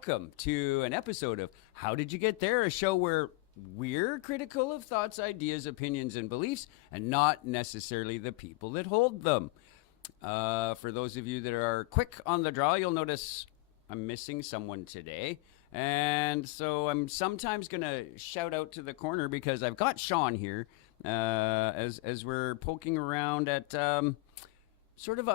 welcome to an episode of How Did You Get There? A show where we're critical of thoughts, ideas, opinions, and beliefs, and not necessarily the people that hold them. For those of you that are quick on the draw, you'll notice I'm missing someone today. And so I'm sometimes going to shout out to the corner because I've got Sean here as we're poking around at sort of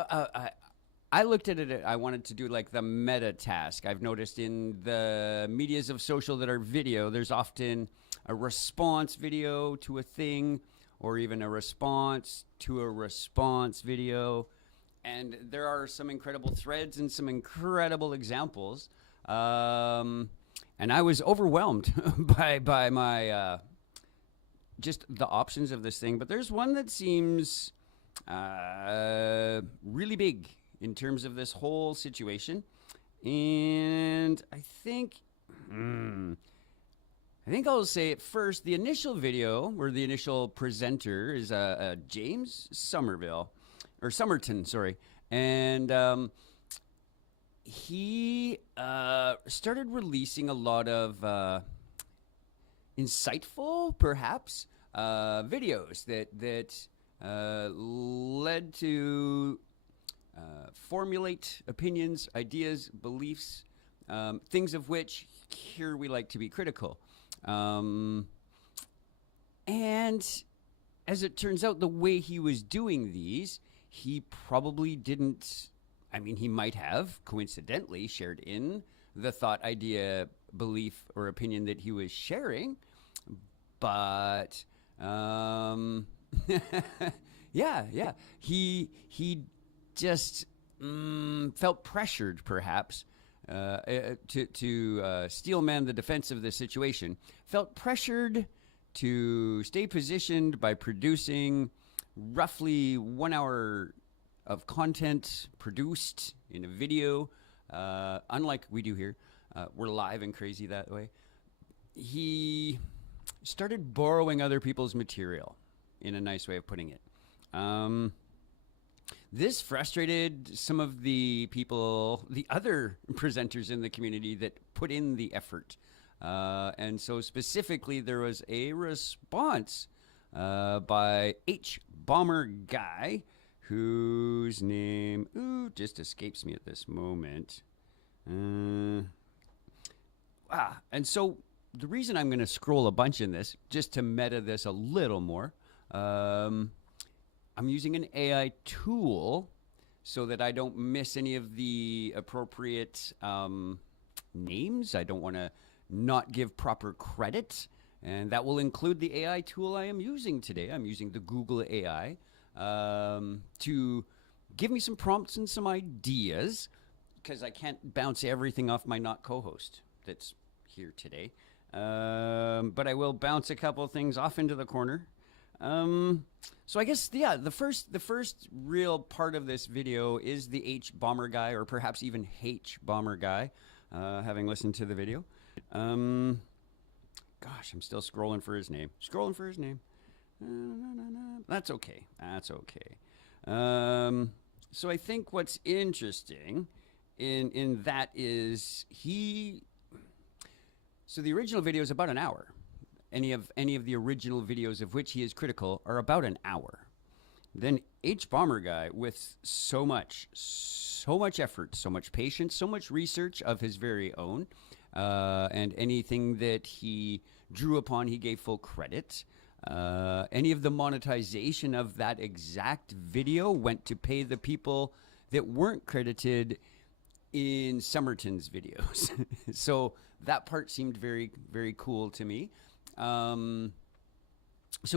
I looked at it, I wanted to do like the meta task. I've noticed in the medias of social that are video, there's often a response video to a thing or even a response to a response video. And there are some incredible threads and some incredible examples. And I was overwhelmed by my just the options of this thing. But there's one that seems really big in terms of this whole situation. And I think I'll say it first. The initial video, or the initial presenter, is James Somerton, sorry. And he started releasing a lot of insightful, perhaps, videos that led to formulate opinions, ideas, beliefs, things of which here we like to be critical. And as it turns out, the way he was doing these, he probably didn't, he might have coincidentally shared in the thought, idea, belief, or opinion that he was sharing, but he just felt pressured, perhaps, to steelman the defense of the situation, felt pressured to stay positioned by producing roughly 1 hour of content produced in a video, unlike we do here. We're live and crazy that way. He started borrowing other people's material, in a nice way of putting it. This frustrated some of the people, the other presenters in the community that put in the effort. And so specifically, there was a response by Parmar guy, whose name just escapes me at this moment. And so the reason I'm going to scroll a bunch in this, just to meta this a little more, I'm using an AI tool so that I don't miss any of the appropriate names. I don't want to not give proper credit. And that will include the AI tool I am using today. I'm using the Google AI to give me some prompts and some ideas, because I can't bounce everything off my not co-host that's here today. But I will bounce a couple things off into the corner. So I guess, the first real part of this video is the Parmar guy, or perhaps even Parmar guy, having listened to the video. Gosh, I'm still scrolling for his name. That's okay. So I think what's interesting in that is so the original video is about an hour. Any of the original videos of which he is critical are about an hour. Then Parmar guy, with so much effort, so much patience, so much research of his very own, and anything that he drew upon, he gave full credit. Any of the monetization of that exact video went to pay the people that weren't credited in Somerton's videos. So that part seemed very, very cool to me. So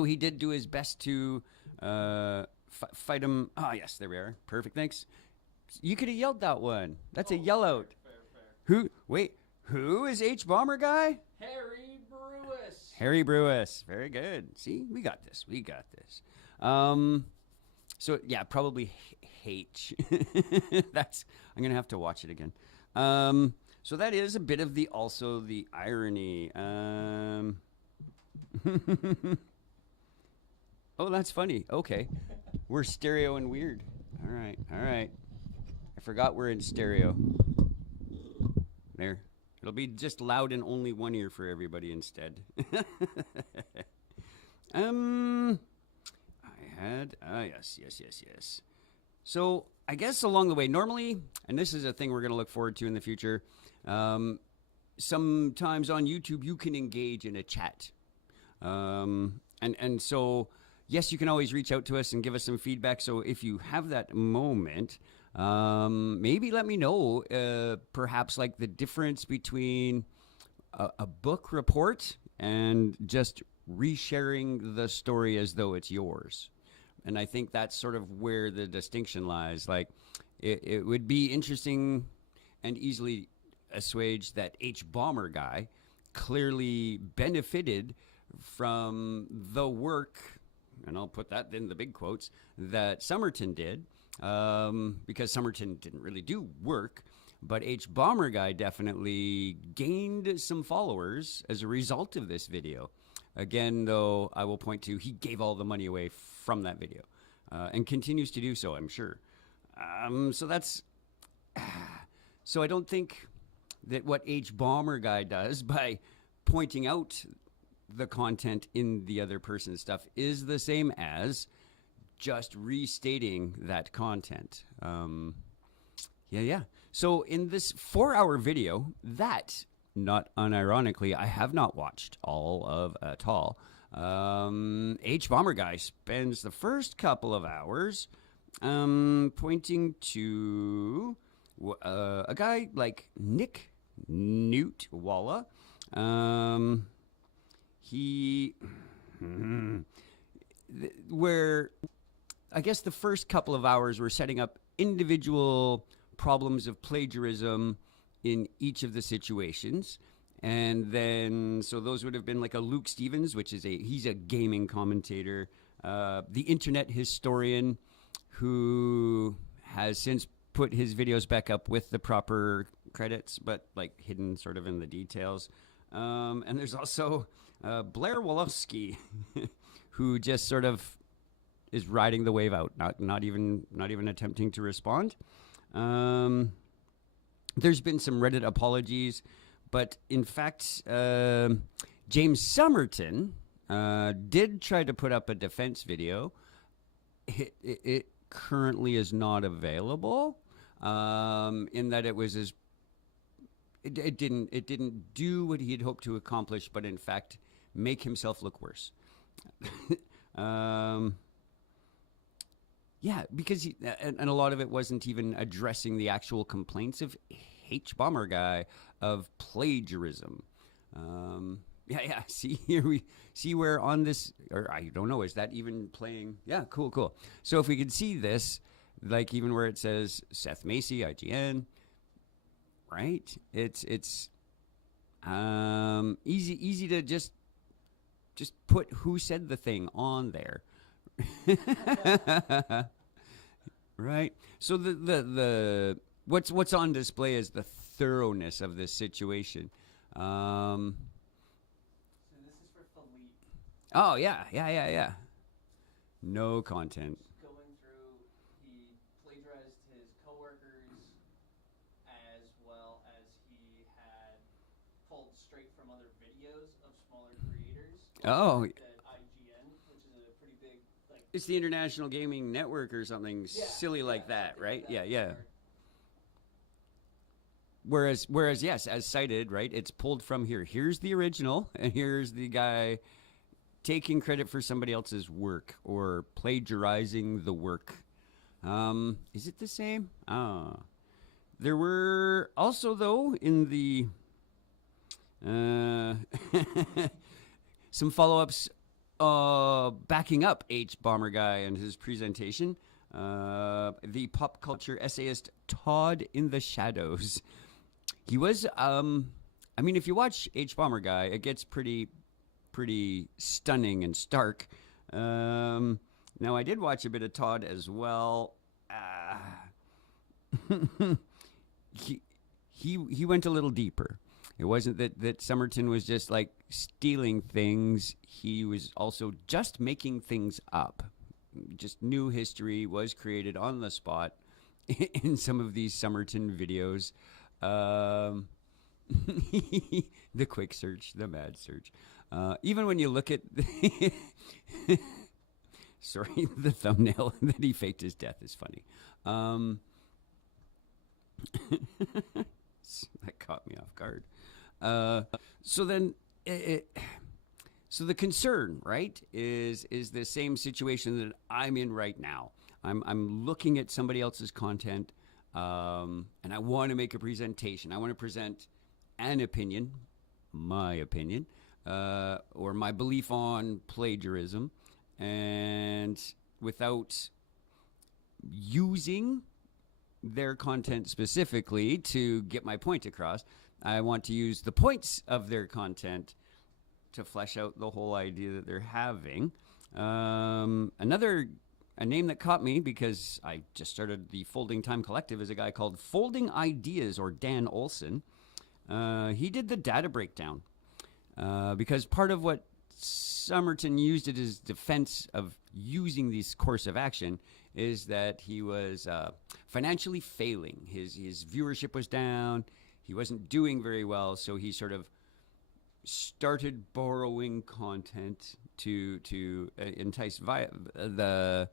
he did do his best to fight him. Ah, yes, there we are. Perfect, thanks. You could have yelled that one. That's a yell out. Fair. Who is Parmar guy? Harry Brewis. Very good. See, we got this. So yeah, probably H. I'm gonna have to watch it again. So that is a bit of the irony. Oh, that's funny. Okay. We're stereo and weird. All right. I forgot we're in stereo. There. It'll be just loud in only one ear for everybody instead. I had yes. So I guess along the way, normally, and this is a thing we're going to look forward to in the future. Sometimes on YouTube you can engage in a chat, and so yes, you can always reach out to us and give us some feedback. So if you have that moment, maybe let me know, perhaps like the difference between a book report and just resharing the story as though it's yours. And I think that's sort of where the distinction lies. Like, it would be interesting and easily assuaged that H. Bomber guy clearly benefited from the work, and I'll put that in the big quotes, that Somerton did, because Somerton didn't really do work, but H. Bomber guy definitely gained some followers as a result of this video. Again, though, I will point to he gave all the money away from that video, and continues to do so, I'm sure. So I don't think that what H. Bomber guy does by pointing out the content in the other person's stuff is the same as just restating that content. So in this 4-hour video that, not unironically, I have not watched all of at all, H. Bomber guy spends the first couple of hours pointing to a guy like Nick Newt Walla. Where I guess the first couple of hours were setting up individual problems of plagiarism in each of the situations. And then, so those would have been like a Luke Stevens, which is he's a gaming commentator, the internet historian who has since put his videos back up with the proper credits, but like hidden sort of in the details. And there's also Blair Wolofsky, who just sort of is riding the wave out, not even attempting to respond. There's been some Reddit apologies, but in fact, James Somerton did try to put up a defense video. It currently is not available, in that it was it didn't do what he had hoped to accomplish, but in fact make himself look worse. Because and a lot of it wasn't even addressing the actual complaints of H. Bomber guy of plagiarism. See, here we see where on this, or I don't know, is that even playing? Yeah, cool. So if we could see this, like even where it says Seth Macy, IGN, right? It's easy to just put who said the thing on there. Right. So the what's on display is the thoroughness of this situation. So this is for Philippe. Oh yeah. No content. Going through, he plagiarized his coworkers as well as he had pulled straight from other videos of smaller creators. Oh. IGN, which is a pretty big, like, It's the International Gaming Network or something silly like that, right? Like that. Yeah. Whereas, yes, as cited, right, it's pulled from here. Here's the original, and here's the guy taking credit for somebody else's work or plagiarizing the work. Is it the same? There were also, though, in the some follow-ups backing up H. Bomber guy and his presentation. The pop culture essayist Todd in the Shadows. He was, if you watch H. Bomber guy, it gets pretty stunning and stark. Now, I did watch a bit of Todd as well. He went a little deeper. It wasn't that Somerton was just like stealing things. He was also just making things up. Just new history was created on the spot in some of these Somerton videos. The quick search, the mad search. Even when you look at, sorry, the thumbnail that he faked his death is funny. That caught me off guard. So then, so the concern, right, is the same situation that I'm in right now. I'm looking at somebody else's content, and I want to make a presentation. I want to present an opinion, my opinion, or my belief on plagiarism, and without using their content specifically to get my point across, I want to use the points of their content to flesh out the whole idea that they're having. A name that caught me because I just started the Folding Time Collective is a guy called Folding Ideas, or Dan Olson. He did the data breakdown because part of what Somerton used at his defense of using this course of action is that he was financially failing. His viewership was down. He wasn't doing very well, so he sort of started borrowing content to entice the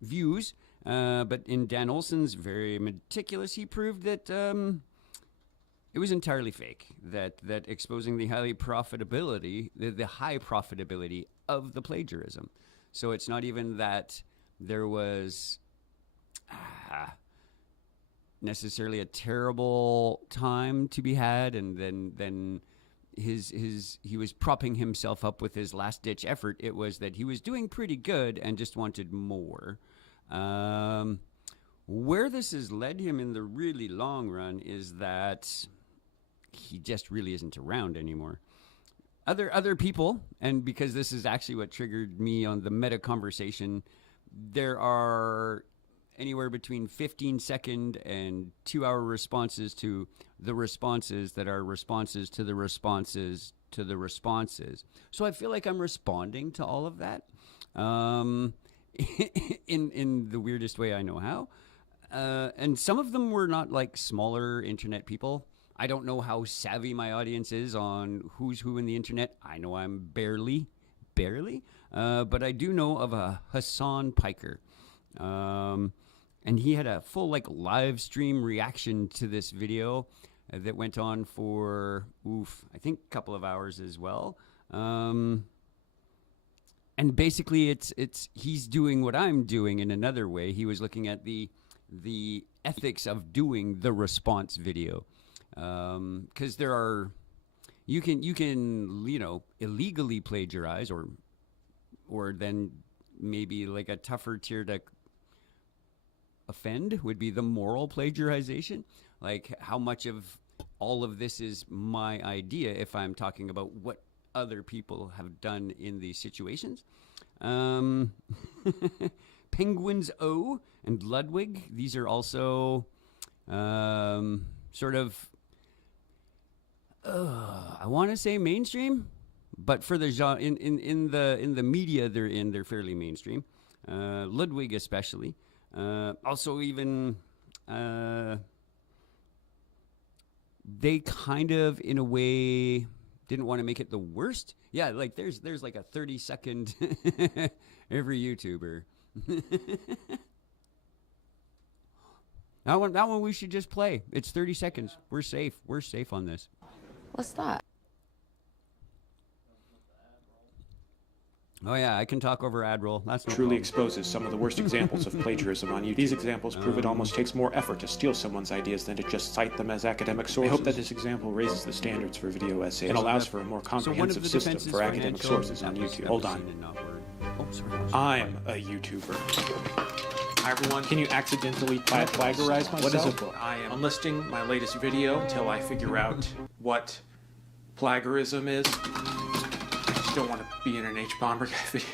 views. But in Dan Olson's very meticulous, he proved that it was entirely fake. That exposing the high profitability of the plagiarism. So it's not even that there was necessarily a terrible time to be had, and then he was propping himself up with his last ditch effort. It was that he was doing pretty good and just wanted more. Where this has led him in the really long run is that he just really isn't around anymore. Other people, and because this is actually what triggered me on the meta conversation, there are anywhere between 15-second and 2-hour responses to the responses that are responses to the responses to the responses. So I feel like I'm responding to all of that in the weirdest way I know how. And some of them were not like smaller internet people. I don't know how savvy my audience is on who's who in the internet. I know I'm barely, but I do know of a Hassan Piker. And he had a full like live stream reaction to this video that went on for, I think a couple of hours as well. And basically it's he's doing what I'm doing in another way. He was looking at the ethics of doing the response video. Because there are, you can illegally plagiarize, or then maybe like a tougher tier to offend would be the moral plagiarization. Like how much of all of this is my idea if I'm talking about what other people have done in these situations. Penguins O and Ludwig, these are also sort of I want to say mainstream, but for the genre in the media they're fairly mainstream. Ludwig especially. Also even they kind of in a way didn't want to make it the worst. Yeah, like there's like a 30-second every YouTuber. That one we should just play. It's 30 seconds. We're safe. We're safe on this. What's that? Oh yeah, I can talk over ad roll. That's no truly problem. exposes some of the worst examples of plagiarism on YouTube. These examples prove it almost takes more effort to steal someone's ideas than to just cite them as academic sources. I hope that this example raises the standards for video essays and allows for a more comprehensive system for academic sources on YouTube. Hold on. I'm a YouTuber. Hi everyone. Can you accidentally plagiarize myself? What is a book? I am enlisting my latest video until I figure out what plagiarism is. I just don't want to be in an H-Bomber guy video.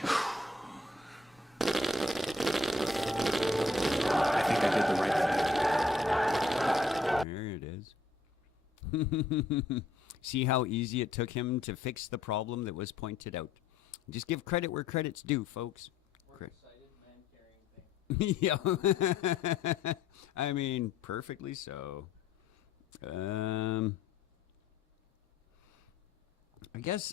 I think I did the right There it is. See how easy it took him to fix the problem that was pointed out. Just give credit where credit's due, folks. Yeah, I mean, perfectly so. I guess.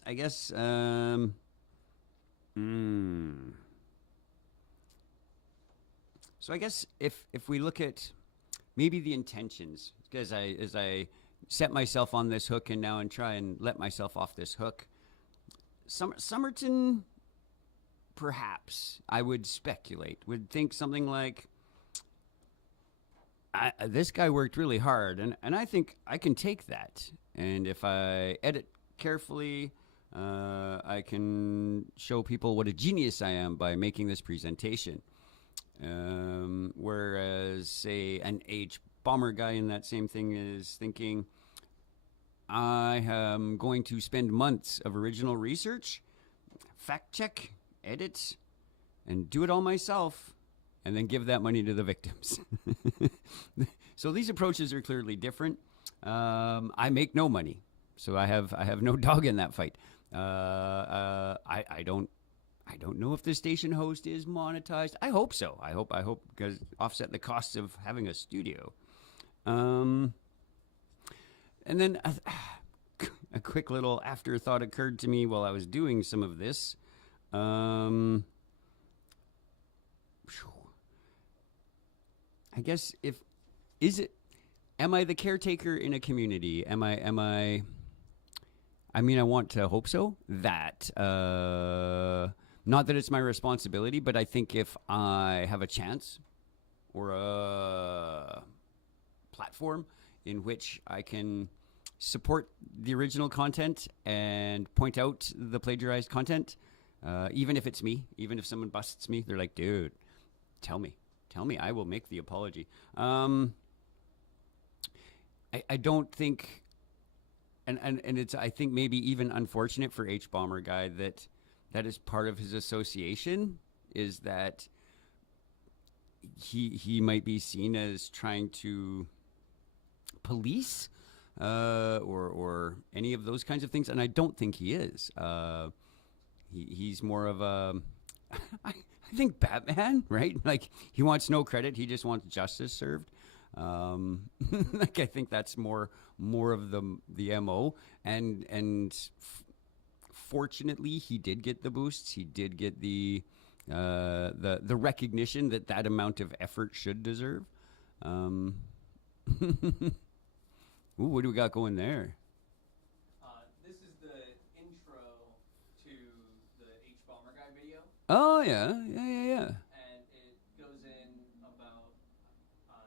So I guess if we look at maybe the intentions, because as I set myself on this hook and now and try and let myself off this hook, Somerton, perhaps I would speculate, would think something like, this guy worked really hard, and I think I can take that, and if I edit carefully, I can show people what a genius I am by making this presentation. Whereas, say, an H bomber guy in that same thing is thinking, I am going to spend months of original research, fact check, edit, and do it all myself, and then give that money to the victims. So these approaches are clearly different. I make no money, so I have no dog in that fight. I don't know if the station host is monetized. I hope so. I hope because offset the costs of having a studio. And then a quick little afterthought occurred to me while I was doing some of this. I guess am I the caretaker in a community? I want to hope so. That, not that it's my responsibility, but I think if I have a chance or a platform in which I can support the original content and point out the plagiarized content, even if it's me, even if someone busts me, they're like, dude, tell me, I will make the apology. I don't think, and it's, I think maybe even unfortunate for H Bomber guy that is part of his association, is that he might be seen as trying to police or any of those kinds of things, and I don't think he is. He's more of a I think Batman, right? Like, he wants no credit, he just wants justice served. Like, I think that's more of the MO, and fortunately he did get the boosts, he did get the recognition that amount of effort should deserve. Ooh, what do we got going there? This is the intro to the H Bomber Guy video. Oh, yeah. And it goes in about a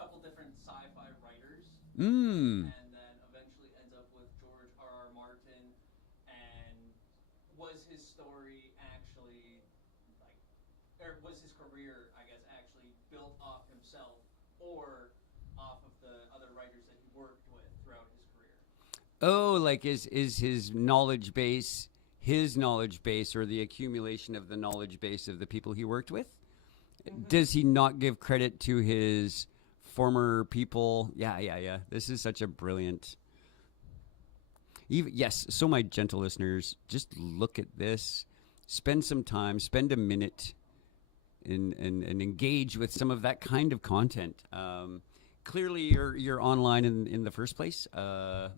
couple different sci-fi writers. And then eventually ends up with George R.R. Martin. And was his story actually, or was his career, I guess, actually built off himself or off of the other writers that he worked with throughout his career? Oh, like is his knowledge base or the accumulation of the knowledge base of the people he worked with? Mm-hmm. Does he not give credit to his former people? Yeah. This is such a brilliant... Yes, so my gentle listeners, just look at this. Spend some time, spend a minute and engage with some of that kind of content. Clearly, you're online in the first place. I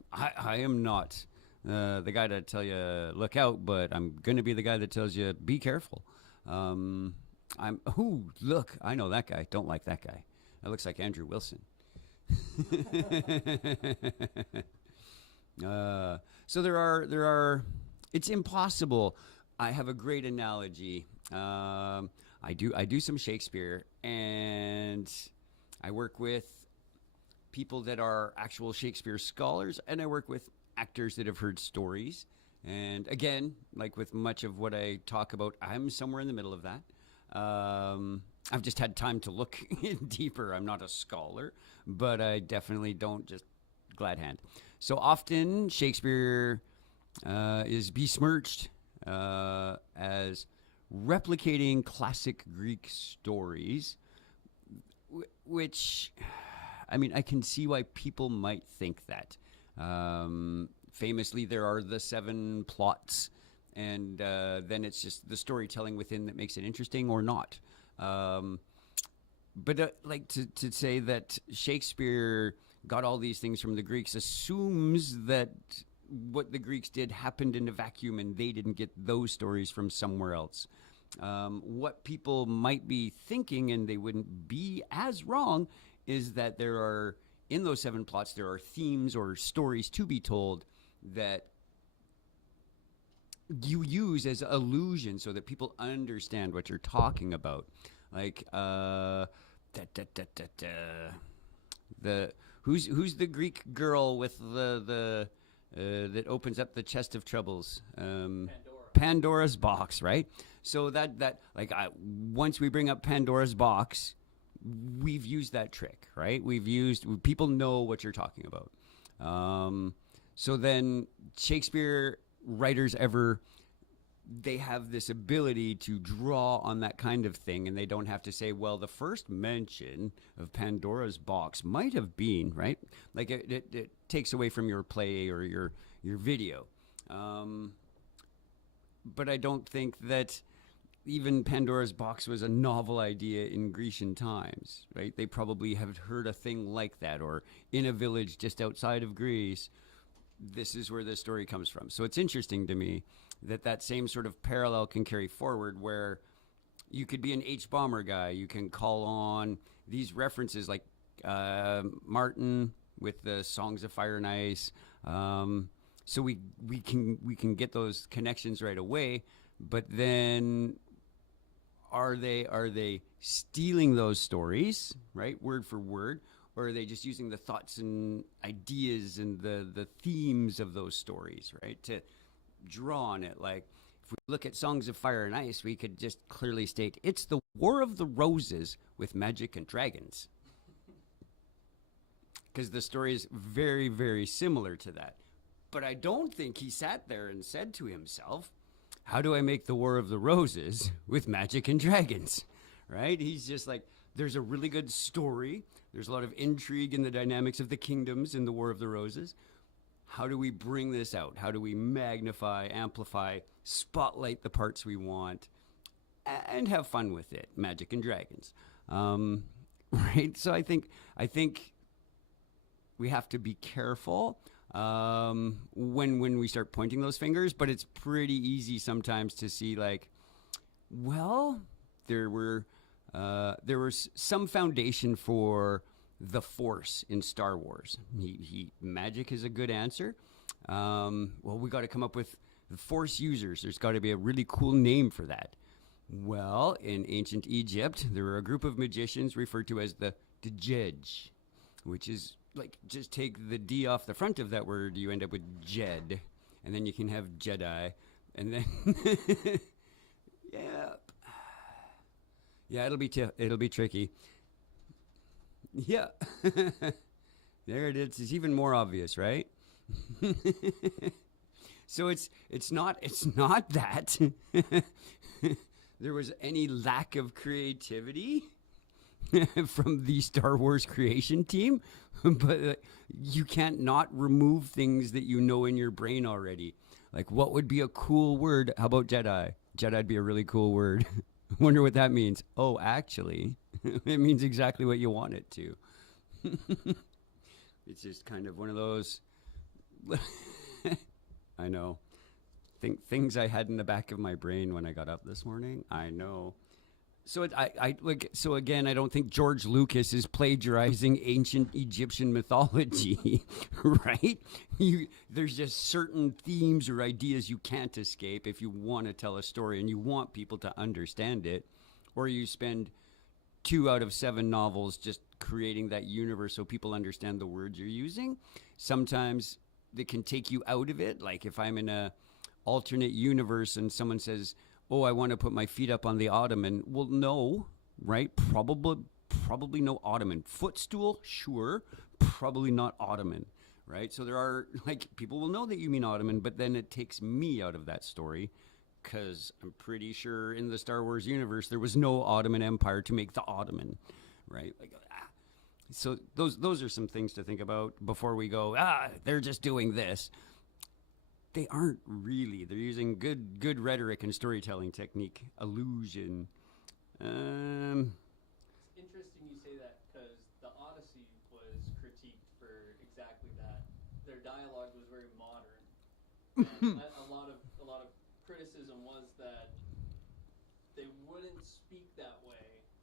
am not the guy to tell you look out, but I'm going to be the guy that tells you be careful. Look, I know that guy. Don't like that guy. That looks like Andrew Wilson. So there are. It's impossible. I have a great analogy. I do some Shakespeare, and I work with people that are actual Shakespeare scholars, and I work with actors that have heard stories. And again, like with much of what I talk about, I'm somewhere in the middle of that. I've just had time to look deeper. I'm not a scholar, but I definitely don't just glad hand. So often Shakespeare is besmirched as replicating classic Greek stories, which, I mean, I can see why people might think that. Famously, there are the 7 plots, and then it's just the storytelling within that makes it interesting or not. But like to say that Shakespeare got all these things from the Greeks assumes that what the Greeks did happened in a vacuum and they didn't get those stories from somewhere else. What people might be thinking, and they wouldn't be as wrong, is that there are, in those 7 plots, there are themes or stories to be told that you use as illusion so that people understand what you're talking about. Like, who's the Greek girl with the that opens up the chest of troubles? Pandora's box, right? So that once we bring up Pandora's box, we've used that trick, right? People know what you're talking about. So then Shakespeare writers they have this ability to draw on that kind of thing, and they don't have to say, well, the first mention of Pandora's box might have been, right? Like it takes away from your play or your video. But I don't think that even Pandora's box was a novel idea in Grecian times, right? They probably have heard a thing like that, or in a village just outside of Greece. This is where this story comes from. So it's interesting to me that same sort of parallel can carry forward, where you could be an H. Bomber guy. You can call on these references like Martin with the Songs of Fire and Ice. So we can get those connections right away. But then are they stealing those stories, right, word for word? Or are they just using the thoughts and ideas and the themes of those stories, right, to draw on it? Like, if we look at Songs of Fire and Ice, we could just clearly state it's the War of the Roses with magic and dragons. Because the story is very, very similar to that. But I don't think he sat there and said to himself, how do I make the War of the Roses with magic and dragons, right? He's just like, there's a really good story. There's a lot of intrigue in the dynamics of the kingdoms in the War of the Roses. How do we bring this out? How do we magnify, amplify, spotlight the parts we want, and have fun with it? Magic and dragons, right? So I think we have to be careful when we start pointing those fingers. But it's pretty easy sometimes to see, like, well, there was some foundation for the Force in Star Wars. Magic is a good answer. Well, we got to come up with the Force users. There's got to be a really cool name for that. Well, in ancient Egypt, there were a group of magicians referred to as the Djed, which is like, just take the D off the front of that word, you end up with Jed, and then you can have Jedi, and then yeah, it'll be tricky. Yeah. There it is. It's even more obvious, right? So it's not that there was any lack of creativity from the Star Wars creation team, but you can't not remove things that you know in your brain already. Like, what would be a cool word? How about Jedi? Jedi'd be a really cool word. Wonder what that means. Oh, actually, it means exactly what you want it to. It's just kind of one of those. I know. Things I had in the back of my brain when I got up this morning. I know. So so again, I don't think George Lucas is plagiarizing ancient Egyptian mythology, right? There's just certain themes or ideas you can't escape if you want to tell a story and you want people to understand it, or you spend 2 out of 7 novels just creating that universe so people understand the words you're using. Sometimes they can take you out of it. Like if I'm in a alternate universe and someone says, oh, I want to put my feet up on the ottoman. Well, no, right? Probably no ottoman. Footstool, sure. Probably not ottoman, right? So there are, like, people will know that you mean ottoman, but then it takes me out of that story because I'm pretty sure in the Star Wars universe there was no Ottoman Empire to make the Ottoman, right? Like, so those are some things to think about before we go, they're just doing this. They aren't really. They're using good rhetoric and storytelling technique, illusion. It's interesting you say that because the Odyssey was critiqued for exactly that. Their dialogue was very modern. And a lot of criticism was that they wouldn't speak that way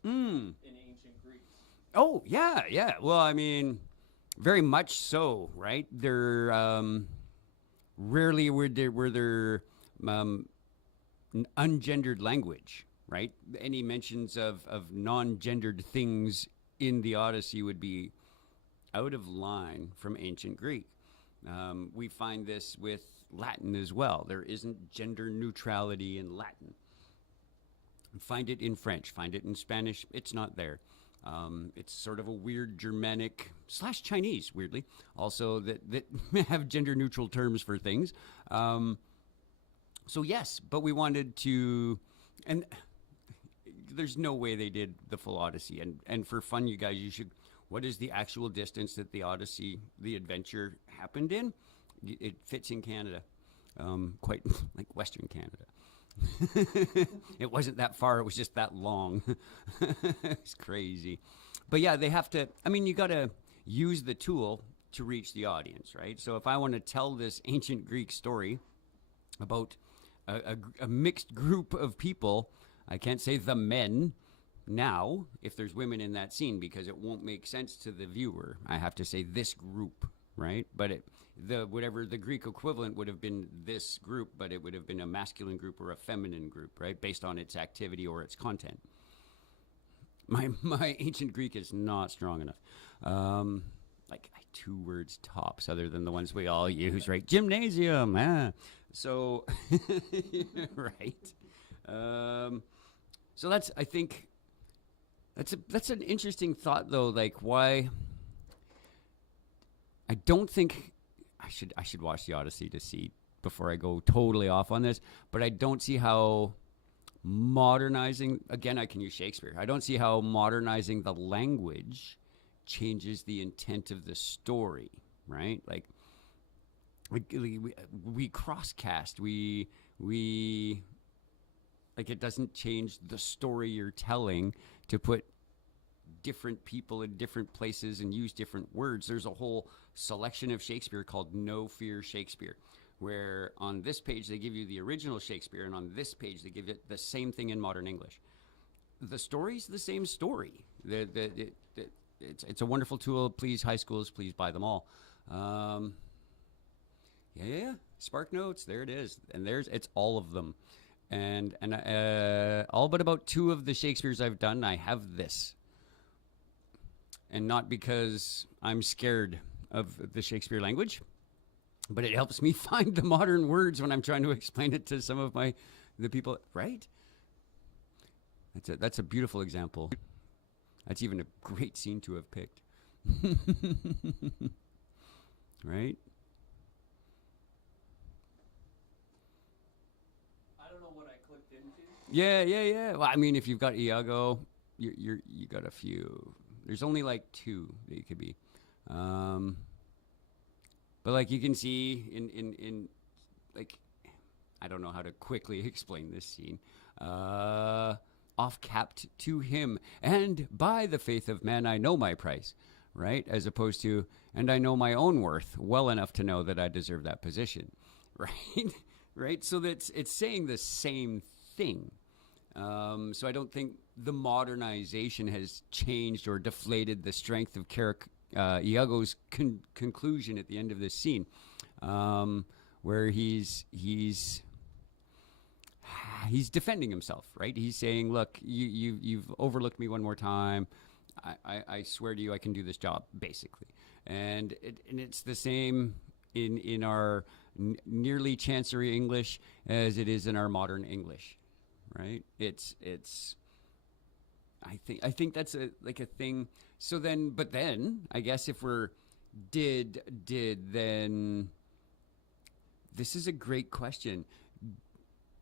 in ancient Greece. Oh, yeah, yeah. Well, I mean, very much so, right? There rarely were there ungendered language, right? Any mentions of non-gendered things in the Odyssey would be out of line from ancient Greek. We find this with Latin as well. There isn't gender neutrality in Latin. Find it in French, find it in Spanish. It's not there. It's sort of a weird Germanic / Chinese, weirdly, also that have gender neutral terms for things. So yes, but we wanted to, and there's no way they did the full Odyssey. And for fun, you guys, you should, what is the actual distance that the Odyssey, the adventure happened in? It fits in Canada, quite like Western Canada. It wasn't that far, it was just that long. It's crazy. But yeah, they have to, I mean, you got to use the tool to reach the audience, right? So if I want to tell this ancient Greek story about a mixed group of people, I can't say the men now if there's women in that scene, because it won't make sense to the viewer. I have to say this group, right? But whatever the Greek equivalent would have been this group, but it would have been a masculine group or a feminine group, right? Based on its activity or its content. My ancient Greek is not strong enough. Like 2 words tops, other than the ones we all use, right? Gymnasium. So, right. So that's, I think, that's an interesting thought, though. Like, why? I don't think I should watch the Odyssey to see before I go totally off on this. But I don't see how modernizing, again, I can use Shakespeare. I don't see how modernizing the language changes the intent of the story, right? Like, we crosscast, we like, it doesn't change the story you're telling to put different people in different places and use different words. There's a whole selection of Shakespeare called No Fear Shakespeare, where on this page they give you the original Shakespeare, and on this page they give it the same thing in modern English. The story's the same story. It's a wonderful tool. Please, high schools, please buy them all. Yeah. Spark Notes, there it is. And it's all of them. And all but about 2 of the Shakespeares I've done, I have this. And not because I'm scared of the Shakespeare language, but it helps me find the modern words when I'm trying to explain it to some of the people, right? That's a beautiful example. That's even a great scene to have picked. Right? I don't know what I clicked into. Yeah. Well, I mean, if you've got Iago, you got a few. There's only like 2 that you could be. But like you can see in like, I don't know how to quickly explain this scene. Off-capped to him, and by the faith of man I know my price, right? As opposed to, and I know my own worth well enough to know that I deserve that position, right? Right? So it's saying the same thing. So I don't think the modernization has changed or deflated the strength of Iago's conclusion at the end of this scene, where he's defending himself, right? He's saying, look, you've overlooked me one more time. I swear to you I can do this job, basically. And it's the same in our nearly Chancery English as it is in our modern English, right? It's I think that's a thing. So then, I guess if we're did then, this is a great question.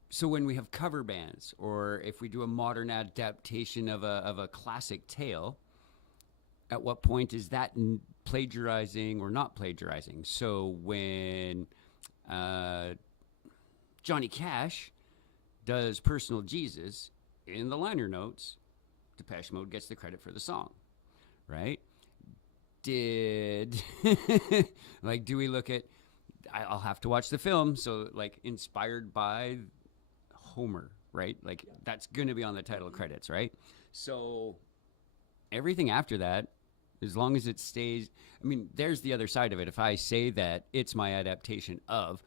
So when we have cover bands, or if we do a modern adaptation of a classic tale, at what point is that plagiarizing or not plagiarizing? So when Johnny Cash does Personal Jesus, in the liner notes, Depeche Mode gets the credit for the song, right? Do we look at I'll have to watch the film. So, like, inspired by Homer, right? Like, that's going to be on the title credits, right? So, everything after that, as long as it stays, I mean, there's the other side of it. If I say that it's my adaptation of,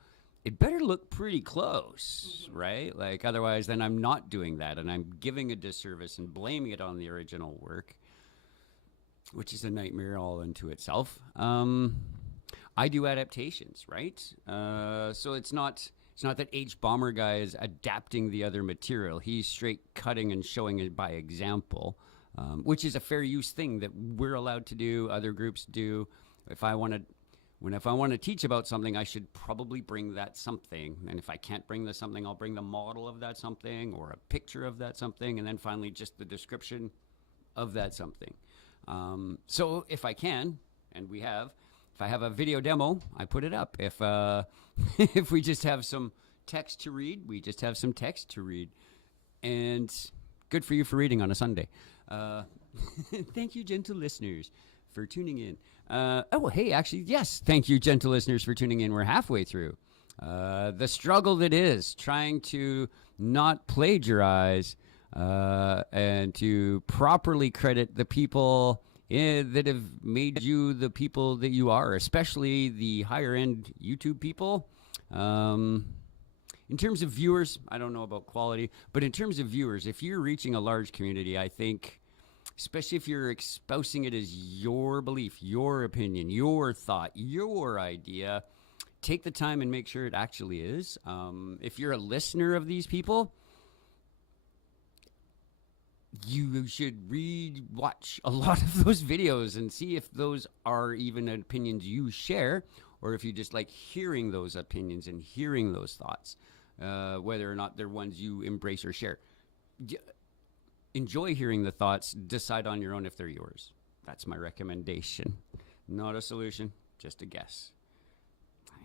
it better look pretty close, right? Like, otherwise, then I'm not doing that, and I'm giving a disservice and blaming it on the original work, which is a nightmare all into itself. I do adaptations, right? So it's not that H. Bomber guy is adapting the other material. He's straight cutting and showing it by example, which is a fair use thing that we're allowed to do, other groups do. If I want to teach about something, I should probably bring that something. And if I can't bring the something, I'll bring the model of that something or a picture of that something, and then finally just the description of that something. So if I can, and if I have a video demo, I put it up. If if we just have some text to read, we just have some text to read. And good for you for reading on a Sunday. Thank you, gentle listeners, for tuning in. Hey, actually, yes, thank you, gentle listeners, for tuning in. We're halfway through. The struggle that is trying to not plagiarize and to properly credit the people that have made you the people that you are, especially the higher-end YouTube people. In terms of viewers, I don't know about quality, but in terms of viewers, if you're reaching a large community, I think, especially if you're espousing it as your belief, your opinion, your thought, your idea, take the time and make sure it actually is. If you're a listener of these people, you should watch a lot of those videos and see if those are even opinions you share, or if you just like hearing those opinions and hearing those thoughts, whether or not they're ones you embrace or share. Enjoy hearing the thoughts. Decide on your own if they're yours. That's my recommendation. Not a solution, just a guess. I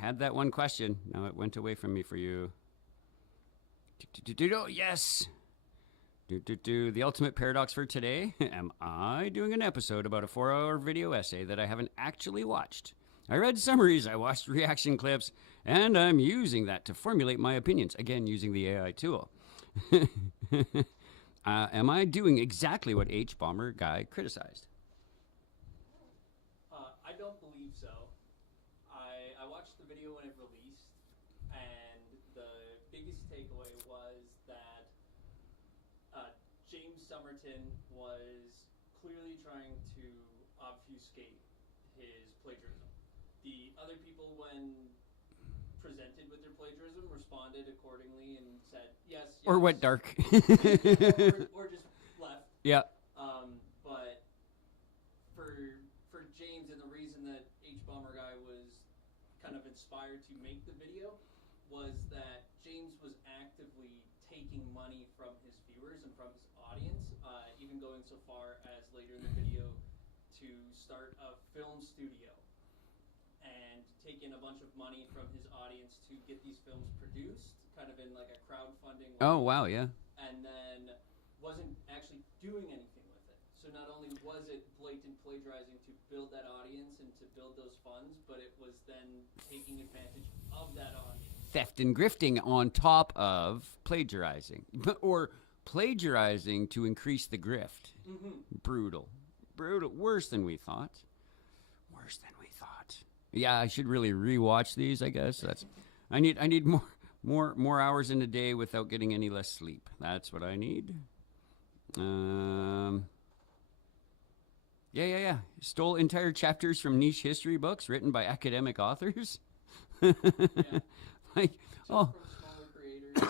had that one question. Now it went away from me for you. Yes. The ultimate paradox for today. Am I doing an episode about a 4-hour video essay that I haven't actually watched? I read summaries, I watched reaction clips, and I'm using that to formulate my opinions. Again, using the AI tool. Am I doing exactly what H. Bomber guy criticized? I don't believe so. I watched the video when it released, and the biggest takeaway was that James Somerton was clearly trying to obfuscate his plagiarism. The other people, when presented with their plagiarism, responded accordingly and said, yes. Or went dark. or just left. Yeah. But for James, and the reason that H. Bomber guy was kind of inspired to make the video was that James was actively taking money from his viewers and from his audience, even going so far as later in the video to start a film studio and taking a bunch of money from his audience to get these films produced, kind of in like a crowdfunding way. Oh, wow, yeah. And then wasn't actually doing anything with it. So not only was it blatant plagiarizing to build that audience and to build those funds, but it was then taking advantage of that audience. Theft and grifting on top of plagiarizing. Or plagiarizing to increase the grift. Mm-hmm. Brutal. Worse than we thought. Yeah, I should really rewatch these, I guess. I need more hours in a day without getting any less sleep. That's what I need. Yeah. Stole entire chapters from niche history books written by academic authors. Yeah. Like, From smaller creators.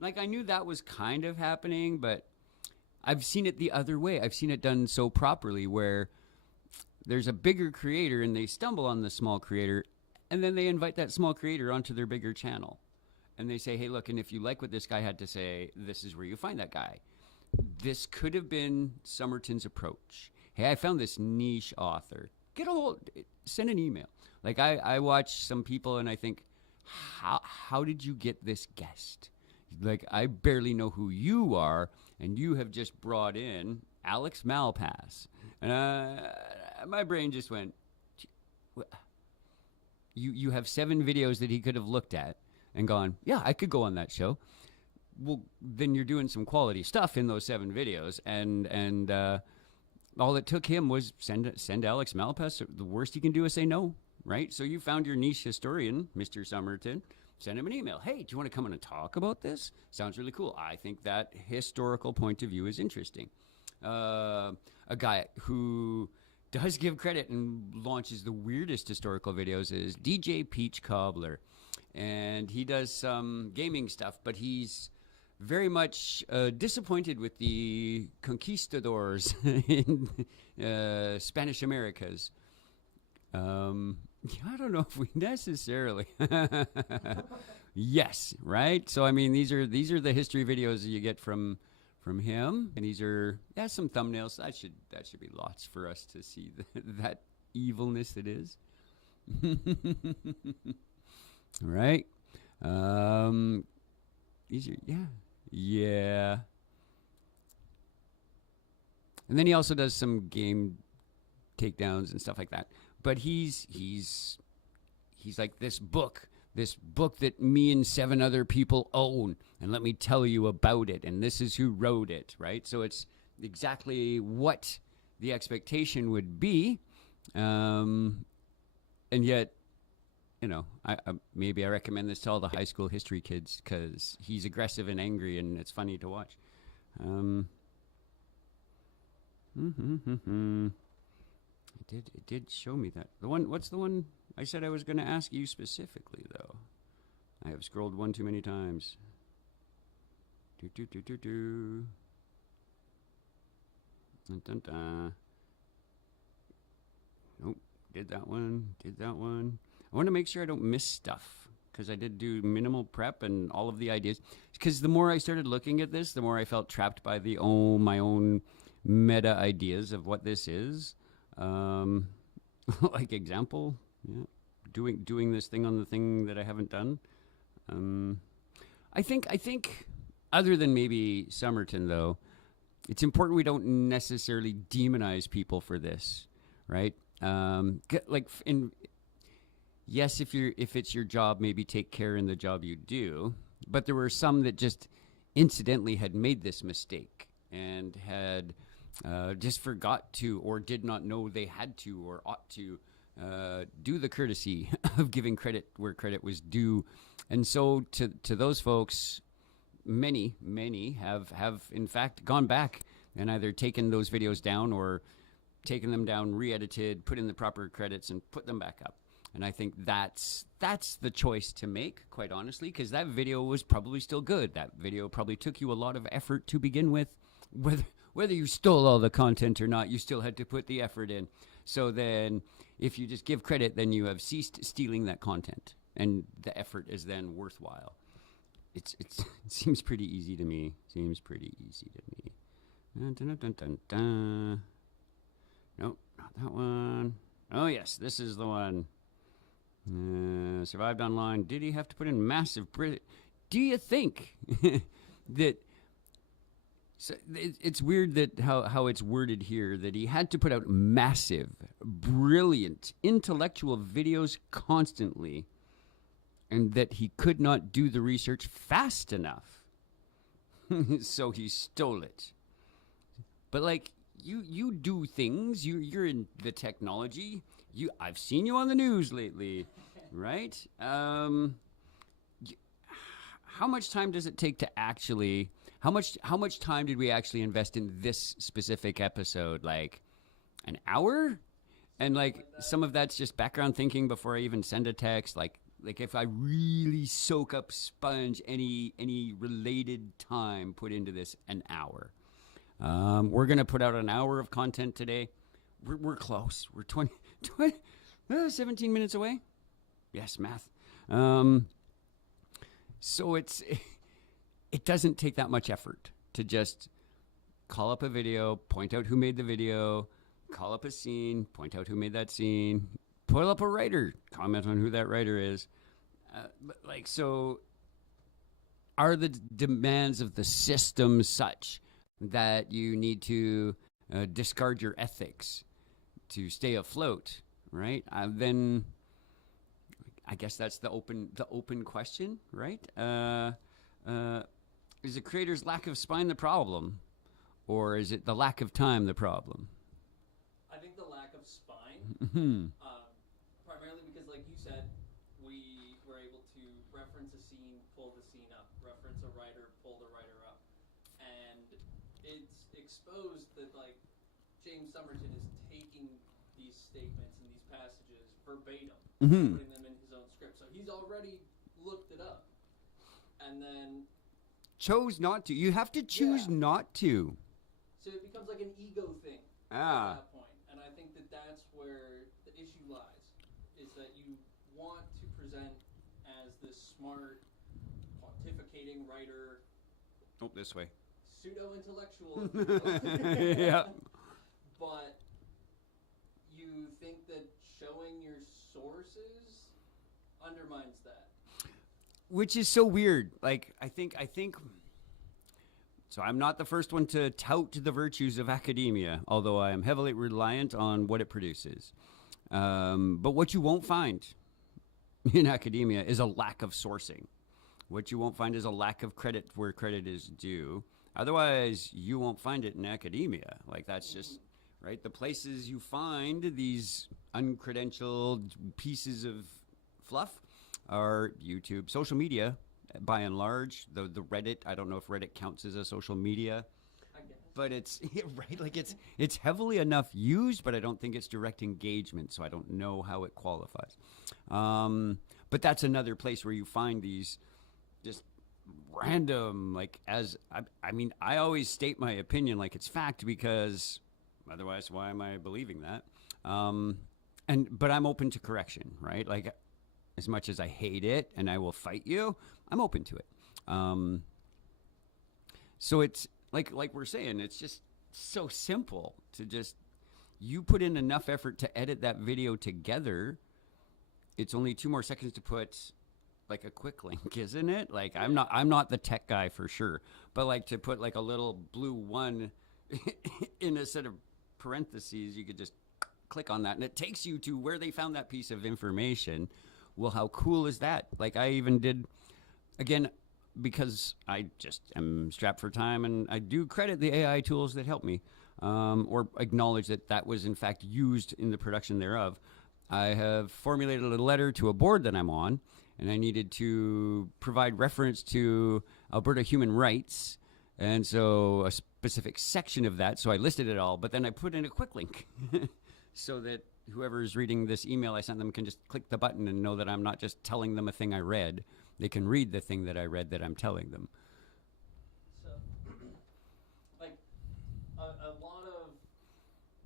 like I knew that was kind of happening, but I've seen it the other way. I've seen it done so properly where there's a bigger creator and they stumble on the small creator, and then they invite that small creator onto their bigger channel. And they say, hey, look, and if you like what this guy had to say, this is where you find that guy. This could have been Somerton's approach. Hey, I found this niche author. Send an email. Like I watch some people and I think, how did you get this guest? Like, I barely know who you are, and you have just brought in Alex Malpass. And my brain just went, you have 7 videos that he could have looked at and gone, yeah, I could go on that show. Well, then you're doing some quality stuff in those 7 videos, and all it took him was send Alex Malpass. The worst he can do is say no, right? So you found your niche historian, Mr. Somerton. Send him an email. Hey, do you want to come in and talk about this? Sounds really cool. I think that historical point of view is interesting. A guy who does give credit and launches the weirdest historical videos is DJ Peach Cobbler. And he does some gaming stuff, but he's very much disappointed with the conquistadors in Spanish Americas. I don't know if we necessarily. Yes, right? So, I mean, these are the history videos you get from him, and these are some thumbnails. That should be lots for us to see that evilness that is. Right? These are yeah. And then he also does some game takedowns and stuff like that. But he's like this book that me and 7 other people own, and let me tell you about it, and this is who wrote it, right? So it's exactly what the expectation would be, and yet, I maybe I recommend this to all the high school history kids because he's aggressive and angry, and it's funny to watch. It did show me that. What's the one I said I was going to ask you specifically, though? I have scrolled one too many times. Dun, dun, dun. Nope. Did that one. I want to make sure I don't miss stuff because I did do minimal prep and all of the ideas. Because the more I started looking at this, the more I felt trapped by my own meta ideas of what this is. Like example, doing this thing on the thing that I haven't done. I think other than maybe Somerton, though, it's important we don't necessarily demonize people for this, right? Yes, if it's your job, maybe take care in the job you do. But there were some that just incidentally had made this mistake and had just forgot to or did not know they had to or ought to do the courtesy of giving credit where credit was due. And so to those folks, many have in fact gone back and either taken those videos down or taken them down, re-edited, put in the proper credits, and put them back up. And I think that's the choice to make, quite honestly, because that video was probably still good. That video probably took you a lot of effort to begin with. Whether you stole all the content or not, you still had to put the effort in. So then if you just give credit, then you have ceased stealing that content, and the effort is then worthwhile. It seems pretty easy to me. Dun, dun, dun, dun, dun. Nope, not that one. Oh, yes, this is the one. Survived online. Did he have to put in massive... Do you think that... So it's weird that how it's worded here, that he had to put out massive, brilliant, intellectual videos constantly, and that he could not do the research fast enough. So he stole it. But like, you do things, you're in the technology, I've seen you on the news lately, right? How much time does it take to actually... How much time did we actually invest in this specific episode? Like an hour? And like some of that's just background thinking before I even send a text. Like if I really soak up sponge any related time put into this, an hour. We're going to put out an hour of content today. We're close. We're 17 minutes away. Yes, math. So it doesn't take that much effort to just call up a video, point out who made the video, call up a scene, point out who made that scene, pull up a writer, comment on who that writer is. So are the demands of the system such that you need to discard your ethics to stay afloat, right? Then I guess that's the open question, right? Is the creator's lack of spine the problem, or is it the lack of time the problem? I think the lack of spine, primarily because, like you said, we were able to reference a scene, pull the scene up, reference a writer, pull the writer up, and it's exposed that like James Somerton is taking these statements and these passages verbatim, putting them in his own script. So he's already looked it up, and then chose not to. You have to choose not to. So it becomes like an ego thing at that point. And I think that that's where the issue lies, is that you want to present as this smart, pontificating writer. Oh, this way. Pseudo-intellectual. Yeah. But you think that showing your sources undermines that. Which is so weird. Like, I think, so I'm not the first one to tout the virtues of academia, although I am heavily reliant on what it produces. But what you won't find in academia is a lack of sourcing. What you won't find is a lack of credit where credit is due. Otherwise, you won't find it in academia. Like, that's just, right? The places you find these uncredentialed pieces of fluff are YouTube, social media, by and large. The Reddit, I don't know if Reddit counts as a social media, I guess. but it's right. Like it's heavily enough used, but I don't think it's direct engagement, so I don't know how it qualifies. But that's another place where you find these just random, like, I mean, I always state my opinion like it's fact, because otherwise, why am I believing that? But I'm open to correction, right? Like, as much as I hate it and I will fight you, I'm open to it. So it's like we're saying, it's just so simple to just, you put in enough effort to edit that video together. It's only 2 more seconds to put like a quick link, isn't it? Like, I'm not the tech guy for sure, but like to put like a little blue 1 in a set of parentheses, you could just click on that and it takes you to where they found that piece of information. Well, how cool is that? Like, I even did, again, because I just am strapped for time, and I do credit the AI tools that help me, or acknowledge that was in fact used in the production thereof. I have formulated a letter to a board that I'm on, and I needed to provide reference to Alberta human rights, and so a specific section of that, so I listed it all, but then I put in a quick link so that whoever is reading this email I sent them can just click the button and know that I'm not just telling them a thing I read. They can read the thing that I read that I'm telling them. So, like, a lot of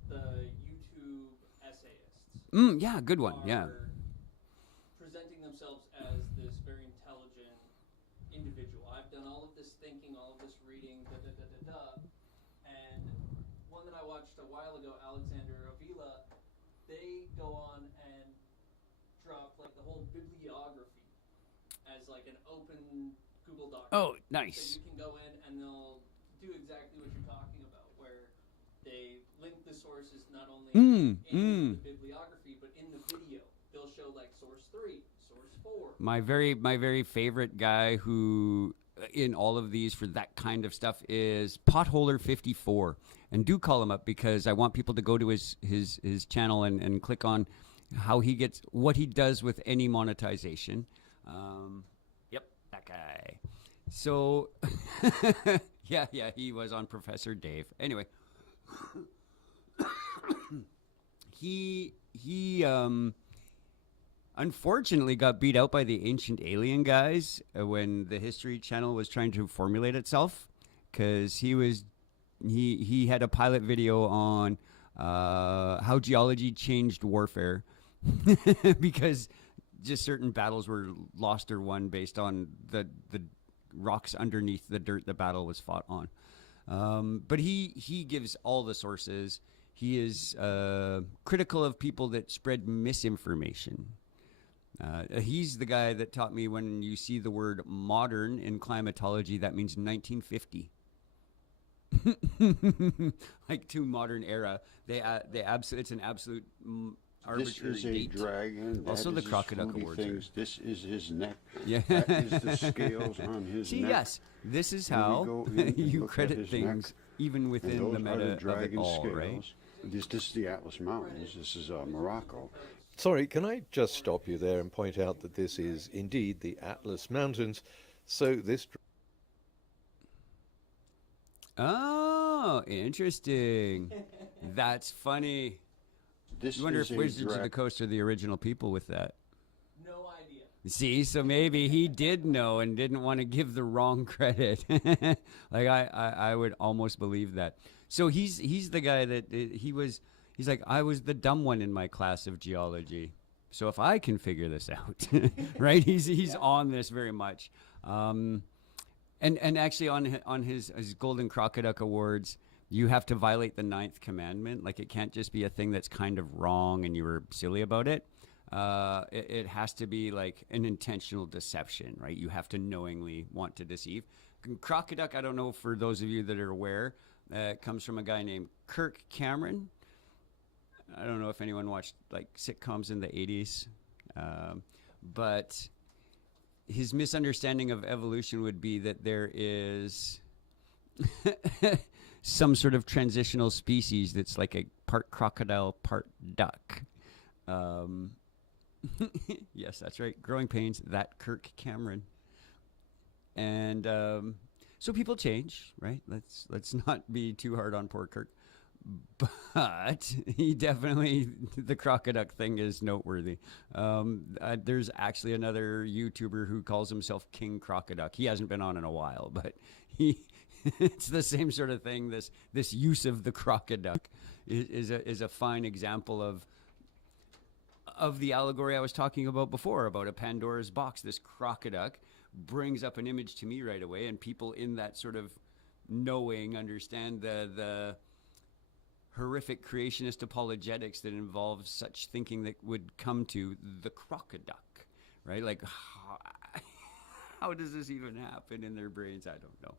the YouTube essayists Yeah, good one, yeah. presenting themselves as this very intelligent individual. I've done all of this thinking, all of this reading, and one that I watched a while ago, Alexander Avila, they go on and drop like the whole bibliography as like an open Google Doc. Oh, nice. So you can go in and they'll do exactly what you're talking about, where they link the sources not only in the bibliography, but in the video. They'll show like source 3, source 4. My very favorite guy who in all of these for that kind of stuff is Potholer54, and do call him up because I want people to go to his channel and click on how he gets, what he does with any monetization. Yep, that guy. So yeah, he was on Professor Dave. Anyway, he unfortunately got beat out by the Ancient Alien guys when the History Channel was trying to formulate itself, because he had a pilot video on how geology changed warfare because just certain battles were lost or won based on the rocks underneath the dirt the battle was fought on. But he gives all the sources. He is critical of people that spread misinformation. He's the guy that taught me when you see the word modern in climatology, that means 1950. Like to modern era. It's an absolute arbitrary This is a date. dragon. Also, That the is his Crocodile fruity Awards are- things. This is his neck. Yeah. That is the scales on his See, neck. yes, this is When we how go in and you look at credit his things neck, even And within those the are meta the of it dragon all, scales. right? This is the Atlas Mountains. This is Morocco. Sorry, can I just stop you there and point out that this is indeed the Atlas Mountains? So this Oh, interesting. That's funny. This You wonder is if a Wizards of the Coast are the original people with that. No idea. See, so maybe he did know and didn't want to give the wrong credit. Like I would almost believe that. So he's the guy that he's like, I was the dumb one in my class of geology. So if I can figure this out, right? He's on this very much. And actually on his Golden Crocodile Awards, you have to violate the 9th commandment. Like, it can't just be a thing that's kind of wrong and you were silly about it. It has to be like an intentional deception, right? You have to knowingly want to deceive. Crocodile, I don't know, for those of you that are aware, it comes from a guy named Kirk Cameron. I don't know if anyone watched like sitcoms in the 80s, but his misunderstanding of evolution would be that there is some sort of transitional species that's like a part crocodile, part duck. Yes, that's right. Growing Pains, that Kirk Cameron. And so people change, right? Let's not be too hard on poor Kirk. But he definitely, the crocodile thing is noteworthy. There's actually another YouTuber who calls himself King Crocodile. He hasn't been on in a while, but it's the same sort of thing. This use of the crocodile is a fine example of the allegory I was talking about before, about a Pandora's box. This crocodile brings up an image to me right away, and people in that sort of knowing understand the horrific creationist apologetics that involves such thinking that would come to the crocodile, right? Like, how does this even happen in their brains? I don't know.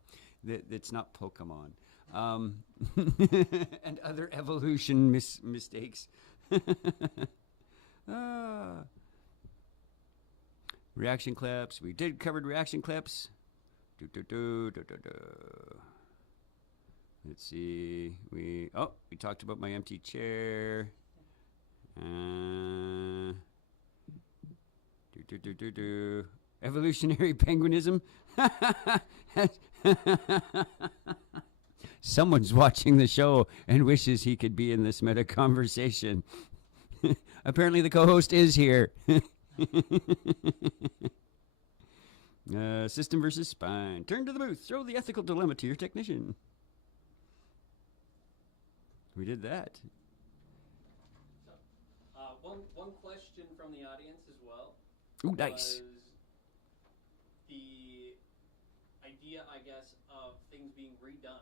It's not Pokemon. And other evolution mistakes. Reaction clips. We did covered reaction clips. Let's see. We talked about my empty chair. Evolutionary penguinism. Someone's watching the show and wishes he could be in this meta conversation. Apparently the co-host is here. System versus spine. Turn to the booth. Throw the ethical dilemma to your technician. We did that. So, one question from the audience as well. Ooh, nice. Was the idea, I guess, of things being redone.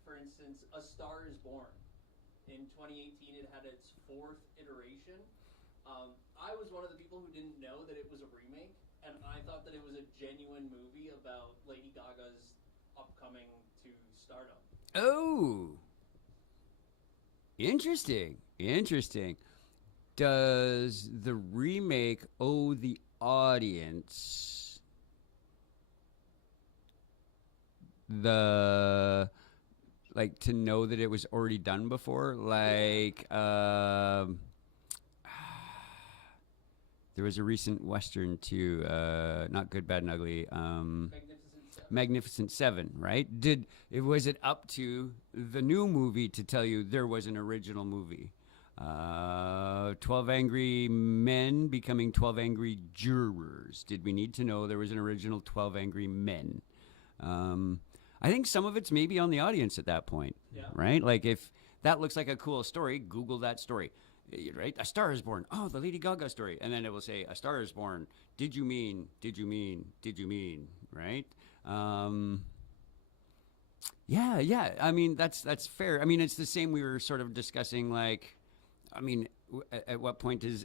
For instance, A Star is Born. In 2018, it had its 4th iteration. I was one of the people who didn't know that it was a remake, and I thought that it was a genuine movie about Lady Gaga's upcoming to stardom. Oh. Interesting. Does the remake owe the audience to know that it was already done before? Like, there was a recent Western too, not Good, Bad, and Ugly. Magnificent Seven, right? Was it up to the new movie to tell you there was an original movie? 12 Angry Men becoming 12 Angry Jurors. Did we need to know there was an original 12 Angry Men? I think some of it's maybe on the audience at that point, right? Like, if that looks like a cool story, Google that story, right? A Star is Born. Oh, the Lady Gaga story. And then it will say, A Star is Born. Did you mean, right? Yeah. I mean, that's fair. I mean, it's the same we were sort of discussing, like, I mean, at what point is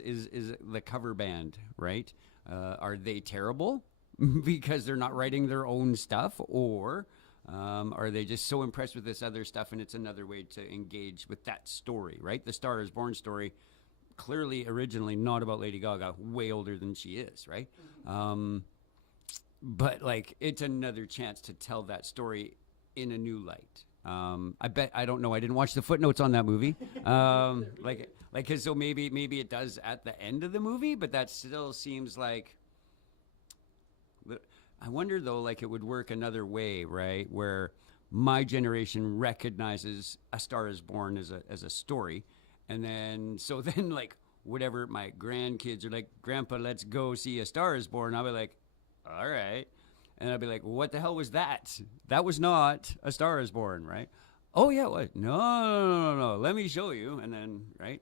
the cover band, right? Are they terrible because they're not writing their own stuff, or are they just so impressed with this other stuff and it's another way to engage with that story, right? The Star is Born story, clearly originally not about Lady Gaga, way older than she is, right? But like, it's another chance to tell that story in a new light. I don't know. I didn't watch the footnotes on that movie. Cause so maybe it does at the end of the movie, but that still seems like, I wonder though, like it would work another way, right? Where my generation recognizes A Star Is Born as a story. And then, so then like whatever my grandkids are like, Grandpa, let's go see A Star Is Born. I'll be like, all right. And I'd be like, what the hell was that? That was not A Star Is Born, right? Oh, yeah, what? No. Let me show you. And then, right?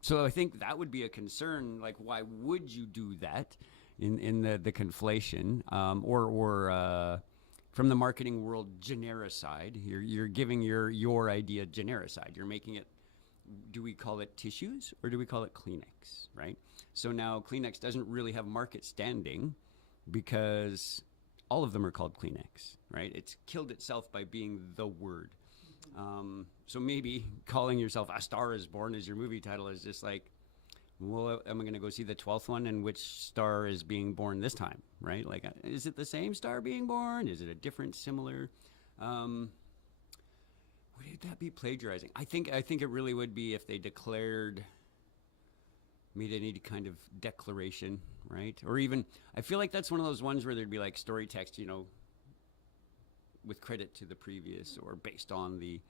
So I think that would be a concern. Like, why would you do that in the conflation? Or from the marketing world, genericide. You're giving your idea genericide. You're making it, do we call it tissues or do we call it Kleenex, right? So now Kleenex doesn't really have market standing, because all of them are called Kleenex, right? It's killed itself by being the word. So maybe calling yourself A Star Is Born as your movie title is just like, well, am I going to go see the 12th one, and which star is being born this time, right? Like, is it the same star being born? Is it a different, similar? Would that be plagiarizing? I think it really would be if they made any kind of declaration, right? Or even, I feel like that's one of those ones where there'd be like story text, with credit to the previous or based on the,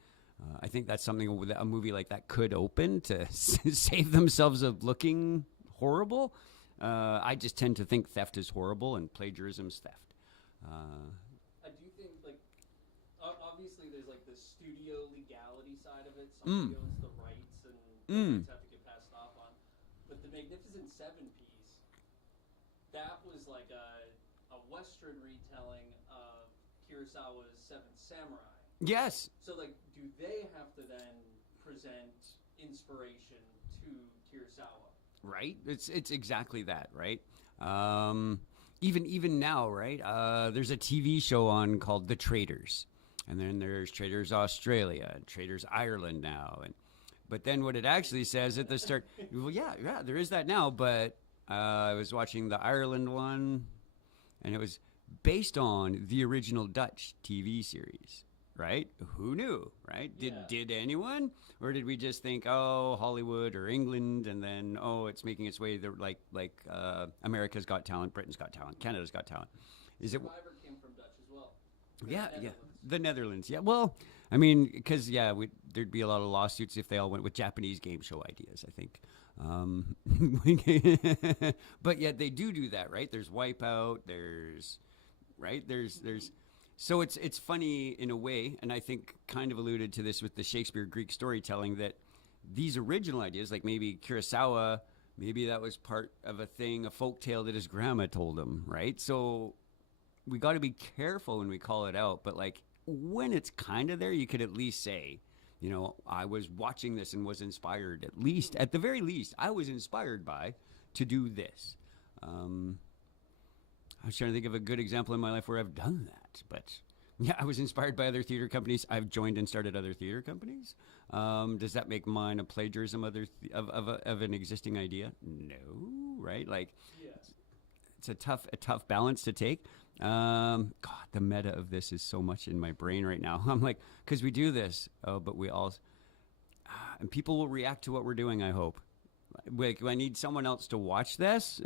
I think that's something with a movie like that could open to save themselves of looking horrible. I just tend to think theft is horrible and plagiarism's theft. I do think, like, obviously there's like the studio legality side of it. Somebody owns the rights and the rights have to get passed off on. But the Magnificent Seven piece, that was like a Western retelling of Kurosawa's Seven Samurai. Yes. So like, do they have to then present inspiration to Kurosawa? Right. It's exactly that, right? Even now, right? There's a TV show on called The Traders, and then there's Traders Australia and Traders Ireland now, but then what it actually says at the start, well, yeah, there is that now, but I was watching the Ireland one, and it was based on the original Dutch TV series, right? Who knew, right? Did anyone? Or did we just think, oh, Hollywood or England, and then, oh, it's making its way there, like America's Got Talent, Britain's Got Talent, Canada's Got Talent. Survivor came from Dutch as well. Yeah, the Netherlands. Yeah, well, I mean, because, there'd be a lot of lawsuits if they all went with Japanese game show ideas, I think. But yet they do that, right? There's Wipeout, there's so it's funny in a way, and I think kind of alluded to this with the Shakespeare Greek storytelling, that these original ideas, like maybe Kurosawa, maybe that was part of a folk tale that his grandma told him, right? So we got to be careful when we call it out, but like when it's kind of there, you could at least say, I was watching this and was inspired, at the very least, I was inspired by to do this. I was trying to think of a good example in my life where I've done that, but yeah, I was inspired by other theater companies. I've joined and started other theater companies. Does that make mine a plagiarism of an existing idea? No, right? Like, it's a tough balance to take. God, the meta of this is so much in my brain right now. I'm like, because we do this, but we all, and people will react to what we're doing, I hope. Like, I need someone else to watch this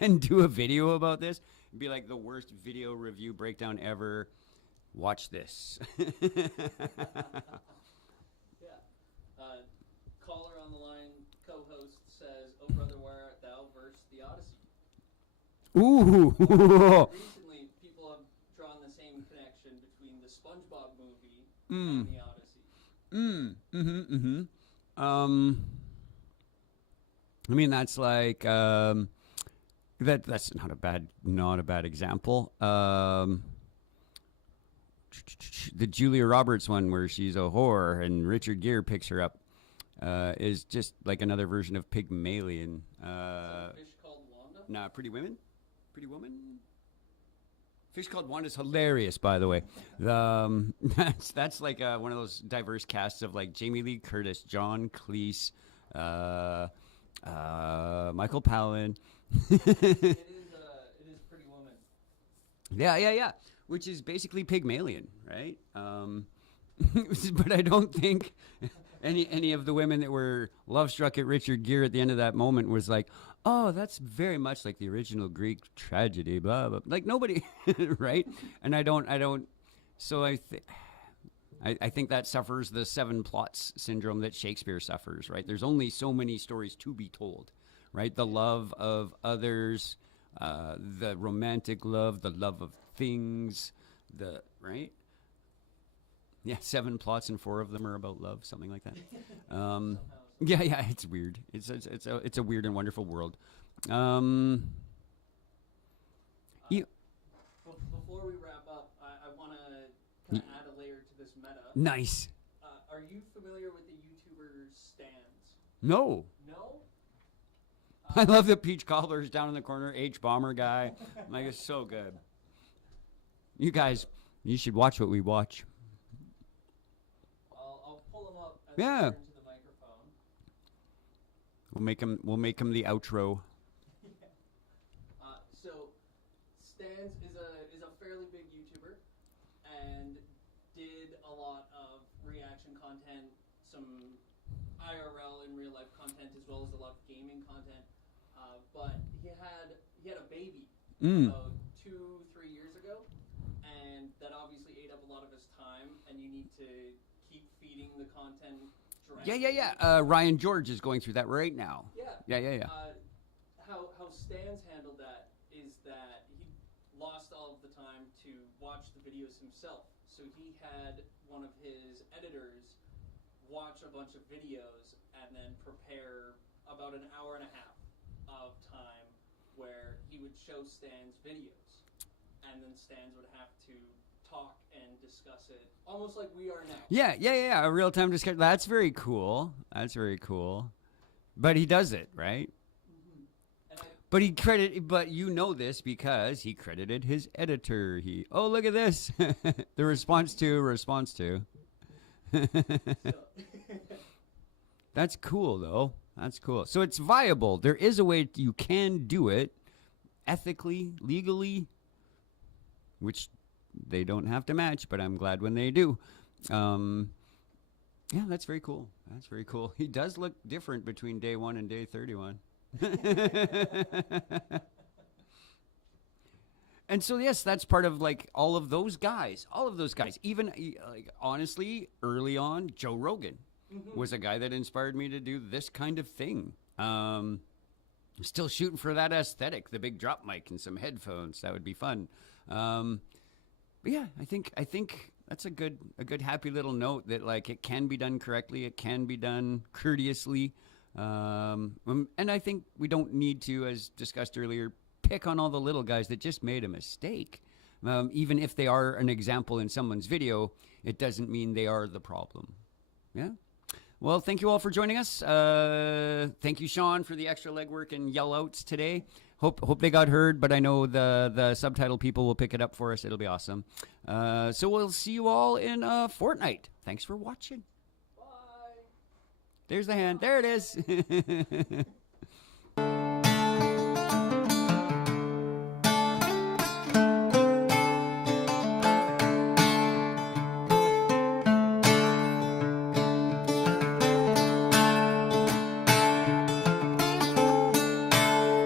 and do a video about this. It'd be like the worst video review breakdown ever. Watch this. Caller on the line, co-host says, "Oh brother, where art thou?" verse the Odyssey. Ooh. Recently, people have drawn the same connection between the SpongeBob movie and the Odyssey. I mean, that's like that's not a bad example. The Julia Roberts one where she's a whore and Richard Gere picks her up is just like another version of Pygmalion. Fish Called Wanda? Nah, Pretty Woman? Fish Called Wanda is hilarious, by the way. That's like one of those diverse casts of like Jamie Lee Curtis, John Cleese, Michael Palin. It is Pretty Woman. Yeah. Which is basically Pygmalion, right? But I don't think any of the women that were love struck at Richard Gere at the end of that moment was like, oh, that's very much like the original Greek tragedy, blah blah. Like nobody, right? And I don't. So I think that suffers the 7 plots syndrome that Shakespeare suffers, right? There's only so many stories to be told, right? The love of others, the romantic love, the love of things, right? Yeah, 7 plots and 4 of them are about love, something like that. Yeah, it's weird. It's a weird and wonderful world. Before we wrap up, I want to kind of add a layer to this meta. Nice. Are you familiar with the YouTuber Stans? No. No? I love the peach cobbler's down in the corner, H Bomber guy. Like, it's so good. You guys, you should watch what we watch. I'll pull them up as Yeah. I turn to the microphone. We'll make him the outro. So, Stans is a fairly big YouTuber and did a lot of reaction content, some IRL in real life content, as well as a lot of gaming content. But he had a baby about 2-3 years ago, and that obviously ate up a lot of his time. And you need to keep feeding the content. Yeah. Ryan George is going through that right now. Yeah. How Stans handled that is that he lost all of the time to watch the videos himself. So he had one of his editors watch a bunch of videos and then prepare about an hour and a half of time where he would show Stans videos. And then Stans would have to talk and discuss it almost like we are now. Yeah. A real-time discussion. That's very cool. But he does it, right? But you know this because he credited his editor. Oh, look at this. The response to. That's cool, though. That's cool. So it's viable. There is a way you can do it ethically, legally, which they don't have to match, but I'm glad when they do. Yeah, that's very cool. He does look different between day 1 and day 31. And so, yes, that's part of like all of those guys. Even like honestly, early on, Joe Rogan was a guy that inspired me to do this kind of thing. Still shooting for that aesthetic, the big drop mic and some headphones. That would be fun. But yeah, I think that's a good happy little note that like it can be done correctly, it can be done courteously. And I think we don't need to, as discussed earlier, pick on all the little guys that just made a mistake. Even if they are an example in someone's video, it doesn't mean they are the problem. Yeah. Well, thank you all for joining us. Thank you, Sean, for the extra legwork and yell outs today. Hope they got heard, but I know the subtitle people will pick it up for us. It'll be awesome. So we'll see you all in a fortnight. Thanks for watching. Bye. There's the hand. There it is.